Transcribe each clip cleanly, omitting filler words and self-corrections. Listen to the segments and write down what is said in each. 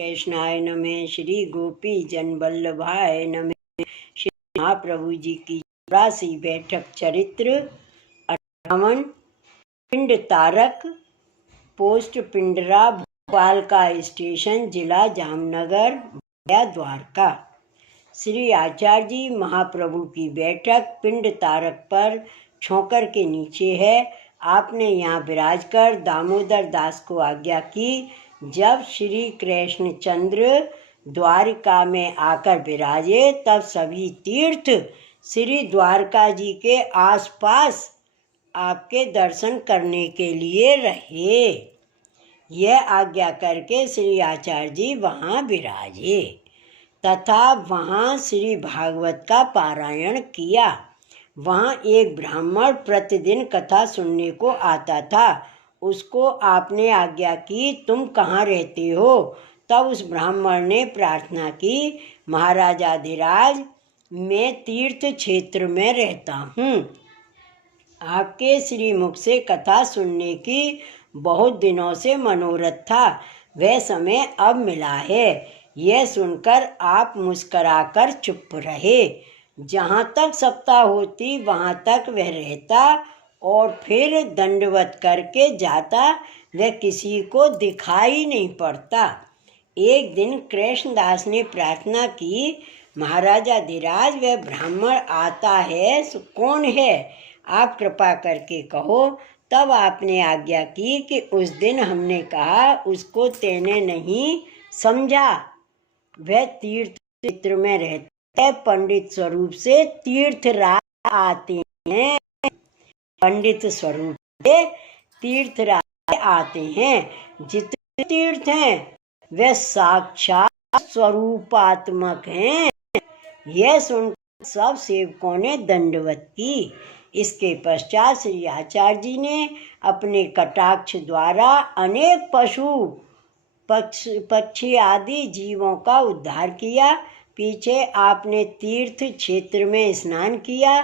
कृष्णाय नमः। श्री गोपी जन वल्लभाय नमः। श्री महाप्रभु जी की 84 बैठक चरित्र 58 पिंड तारक पोस्ट पिंडरा भोपाल का स्टेशन जिला जामनगर वाया द्वारका। श्री आचार्य जी महाप्रभु की बैठक पिंड तारक पर छोकर के नीचे है। आपने यहाँ विराज कर दामोदर दास को आज्ञा की, जब श्री कृष्ण चंद्र द्वारिका में आकर विराजे तब सभी तीर्थ श्री द्वारका जी के आसपास आपके दर्शन करने के लिए रहे। यह आज्ञा करके श्री आचार्य जी वहाँ विराजे तथा वहाँ श्री भागवत का पारायण किया। वहाँ एक ब्राह्मण प्रतिदिन कथा सुनने को आता था। उसको आपने आज्ञा की, तुम कहाँ रहते हो? तब उस ब्राह्मण ने प्रार्थना की, महाराजाधिराज मैं तीर्थ क्षेत्र में रहता हूँ। आपके श्रीमुख से कथा सुनने की बहुत दिनों से मनोरथ था, वह समय अब मिला है। यह सुनकर आप मुस्कराकर चुप रहे। जहाँ तक सत्ता होती वहाँ तक वह रहता और फिर दंडवत करके जाता। वह किसी को दिखाई नहीं पड़ता। एक दिन कृष्णदास ने प्रार्थना की, महाराजाधिराज वह ब्राह्मण आता है, कौन है? आप कृपा करके कहो। तब आपने आज्ञा की कि उस दिन हमने कहा उसको तेने नहीं समझा। वह तीर्थ क्षेत्र में रहता है, पंडित स्वरूप से तीर्थराज आते हैं। पंडित स्वरूप से तीर्थराज आते हैं। जितने तीर्थ हैं वे साक्षात स्वरूपात्मक हैं। यह सुनकर सब सेवकों ने दंडवत की। इसके पश्चात श्री आचार्य जी ने अपने कटाक्ष द्वारा अनेक पशु पक्षी आदि जीवों का उद्धार किया। पीछे आपने तीर्थ क्षेत्र में स्नान किया,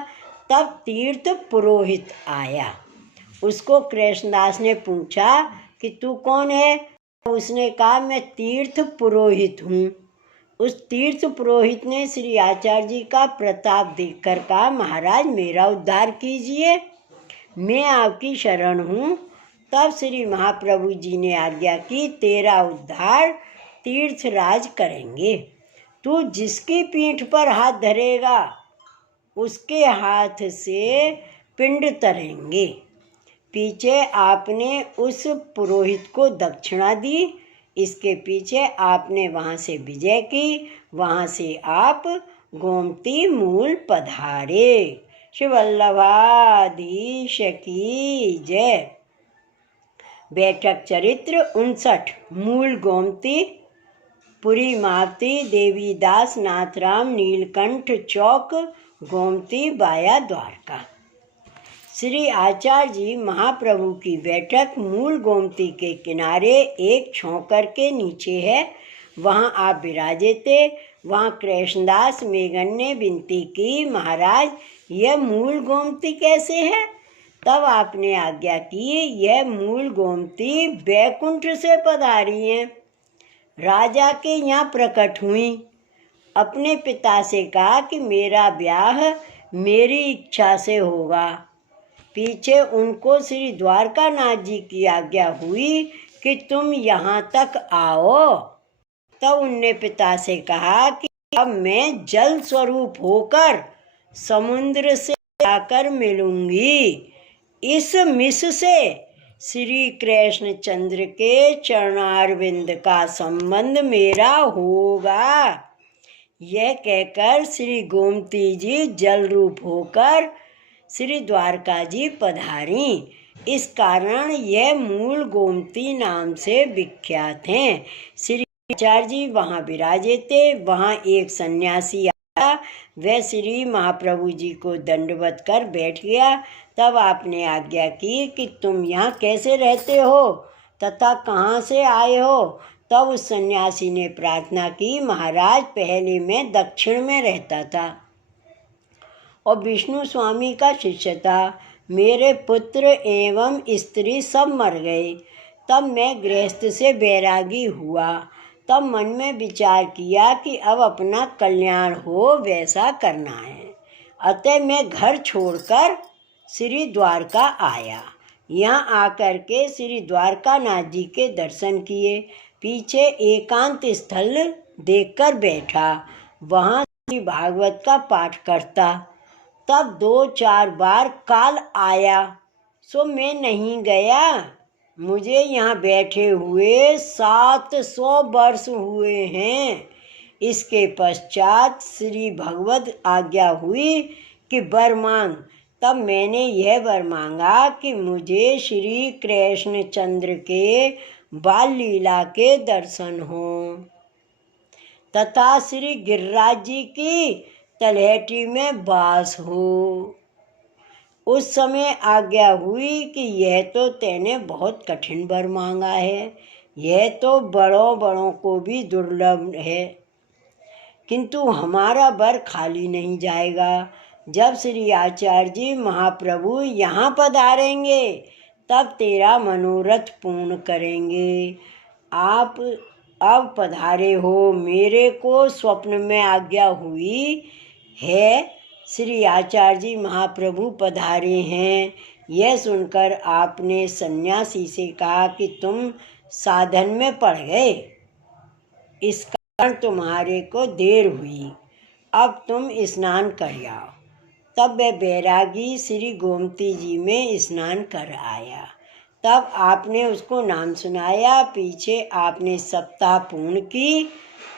तब तीर्थ पुरोहित आया। उसको कृष्णदास ने पूछा कि तू कौन है? उसने कहा मैं तीर्थ पुरोहित हूँ। उस तीर्थ पुरोहित ने श्री आचार्य जी का प्रताप देखकर कहा, महाराज मेरा उद्धार कीजिए, मैं आपकी शरण हूँ। तब श्री महाप्रभु जी ने आज्ञा की, तेरा उद्धार तीर्थराज करेंगे। तू जिसकी पीठ पर हाथ धरेगा उसके हाथ से पिंड तरेंगे। पीछे आपने उस पुरोहित को दक्षिणा दी। इसके पीछे आपने वहाँ से विजय की। वहाँ से आप गोमती मूल पधारे। श्री वल्लभाधीश की जय। बैठक चरित्र 59 मूल गोमती पुरी मावती देवीदास नाथराम नीलकंठ चौक गोमती वाया द्वारका। श्री आचार्य जी महाप्रभु की बैठक मूल गोमती के किनारे एक छोकर के नीचे है। वहाँ आप विराजे थे। वहाँ कृष्णदास मेघन ने विनती की, महाराज यह मूल गोमती कैसे है? तब आपने आज्ञा की, यह मूल गोमती बैकुंठ से पधारी है, राजा के यहाँ प्रकट हुई। अपने पिता से कहा कि मेरा ब्याह मेरी इच्छा से होगा। पीछे उनको श्री द्वारकानाथ जी की आज्ञा हुई कि तुम यहाँ तक आओ। तब उनने पिता से कहा कि अब मैं जल स्वरूप होकर समुद्र से आकर मिलूंगी। इस मिस से श्री कृष्ण चंद्र के चरणारविंद का संबंध मेरा होगा। यह कहकर श्री गोमती जी जल रूप होकर श्री द्वारका जी पधारी। इस कारण यह मूल गोमती नाम से विख्यात हैं। श्री आचार्य जी वहाँ विराजे थे। वहाँ एक सन्यासी आया, वह श्री महाप्रभु जी को दंडवत कर बैठ गया। तब आपने आज्ञा की कि तुम यहाँ कैसे रहते हो तथा कहाँ से आए हो? तब उस सन्यासी ने प्रार्थना की, महाराज पहले मैं दक्षिण में रहता था और विष्णु स्वामी का शिष्य था। मेरे पुत्र एवं स्त्री सब मर गए। तब मैं गृहस्थ से बैरागी हुआ। तब मन में विचार किया कि अब अपना कल्याण हो वैसा करना है। अतः मैं घर छोड़कर श्री द्वारका आया। यहाँ आकर के श्री द्वारकानाथ जी के दर्शन किए। पीछे एकांत स्थल देखकर बैठा, वहाँ श्री भागवत का पाठ करता। तब 2-4 बार काल आया, सो मैं नहीं गया। मुझे यहाँ बैठे हुए 700 वर्ष हुए हैं। इसके पश्चात श्री भगवत आज्ञा हुई कि वर मांग। तब मैंने यह वर मांगा कि मुझे श्री कृष्णचंद्र के बाल लीला के दर्शन हो तथा श्री गिरिराज जी की तलहटी में वास हो। उस समय आज्ञा हुई कि यह तो तैने बहुत कठिन वर मांगा है, यह तो बड़ों बड़ों को भी दुर्लभ है, किंतु हमारा वर खाली नहीं जाएगा। जब श्री आचार्य जी महाप्रभु यहाँ पधारेंगे तब तेरा मनोरथ पूर्ण करेंगे। आप अब पधारे हो, मेरे को स्वप्न में आज्ञा हुई है, श्री आचार्य जी महाप्रभु पधारे हैं। यह सुनकर आपने सन्यासी से कहा कि तुम साधन में पड़ गए, इस कारण तुम्हारे को देर हुई, अब तुम स्नान कर आओ। तब वह बैरागी श्री गोमती जी में स्नान कर आया। तब आपने उसको नाम सुनाया। पीछे आपने सप्ताह पूर्ण की।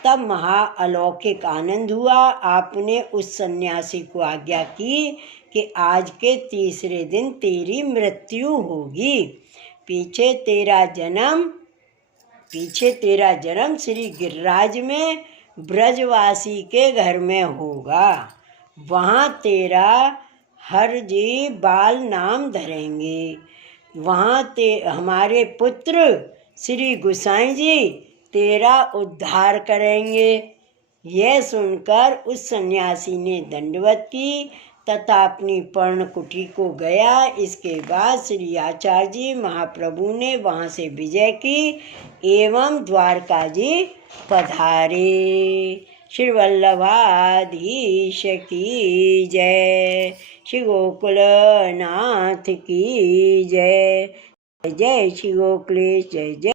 तब महा अलौकिक आनंद हुआ। आपने उस सन्यासी को आज्ञा की कि आज के तीसरे दिन तेरी मृत्यु होगी। पीछे तेरा जन्म श्री गिरिराज में ब्रजवासी के घर में होगा। वहाँ तेरा हर जी बाल नाम धरेंगे। वहाँ हमारे पुत्र श्री गुसाई जी तेरा उद्धार करेंगे। यह सुनकर उस सन्यासी ने दंडवत की तथा अपनी पर्ण कुटी को गया। इसके बाद श्री आचार्य जी महाप्रभु ने वहाँ से विजय की एवं द्वारका जी पधारे। श्री वल्लभाधीश की जय। श्री गोकुलनाथ की जय। जय श्री गोकुलेश, जय जय।